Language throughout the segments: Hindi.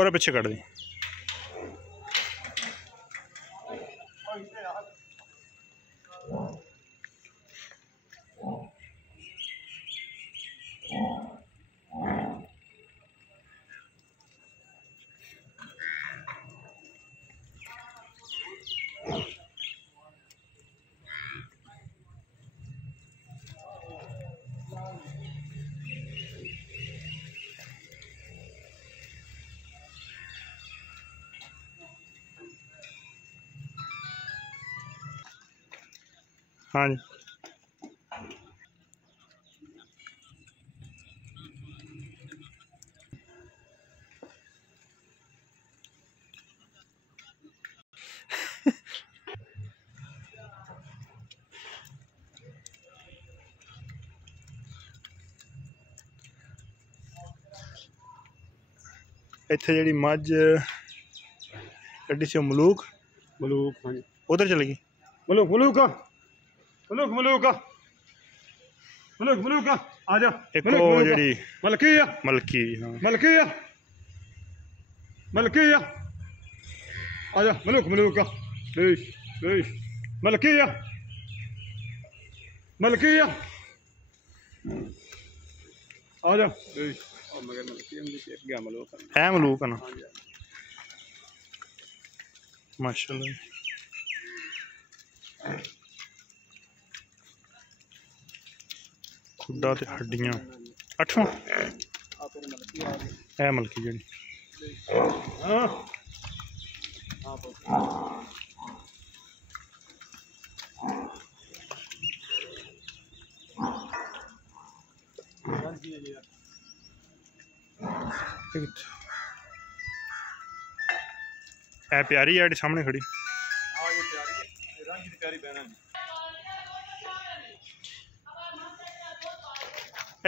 और पिछे कट दी। हाँ जी इत्थे जी मझ कड्डी सी मलूक मलूक। हाँ जी उधर चल गई। मलूक मलूक मलूक मलूक मलूक मलूक आ जा। एक वो जी मलकी आ मलकी। हाँ मलकी आ मलकी आ जा मलूक मलूक देश देश मलकी आ मलकी आ जा देश। मगर मलकी हम गया मलूक है मलूक है ना माशाल्लाह। खुडा ते हड्डियां 8वां है मलकी जी। हाँ है प्यारी है सामने खड़ी। हाँ ये प्यारी है, रंग की प्यारी बहना है।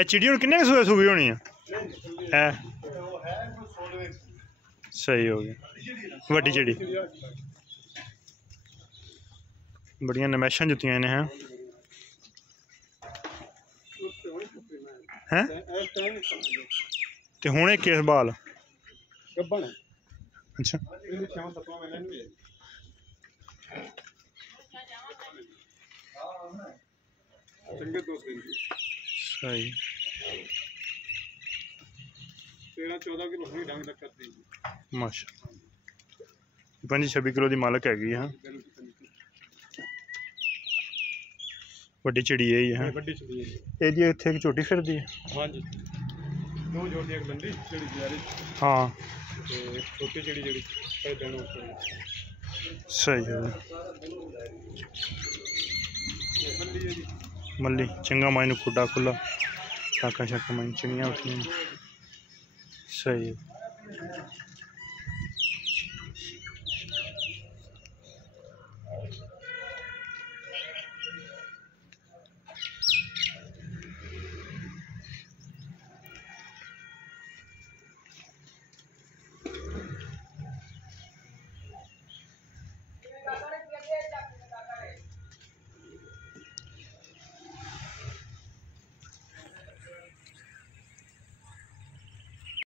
चिड़ी हूँ किन्ने सूए सूबी होनी है? सही हो गया। वड्डी चिड़ी बड़िया नमैशां जुत्तियां इन्हें हैं ते हुणे किस बाल। अच्छा सही 13-14 किलो ढंग तक कर देंगे माशाल्लाह। 25-26 किलो की मालक हैगी। हाँ वड्डी चिड़ी है ही है। बड़ी चिड़ी है ये जी इत्थे एक झोटी फिरदी है। हाँ जी दो जोड़ी एक लंबी चिड़ी प्यारी। हाँ छोटी चिड़ी जी सही है। मल्ली चंगा मायनू खुडा खुला टाका शाका माइन चिड़ियाँ उठियां सही है।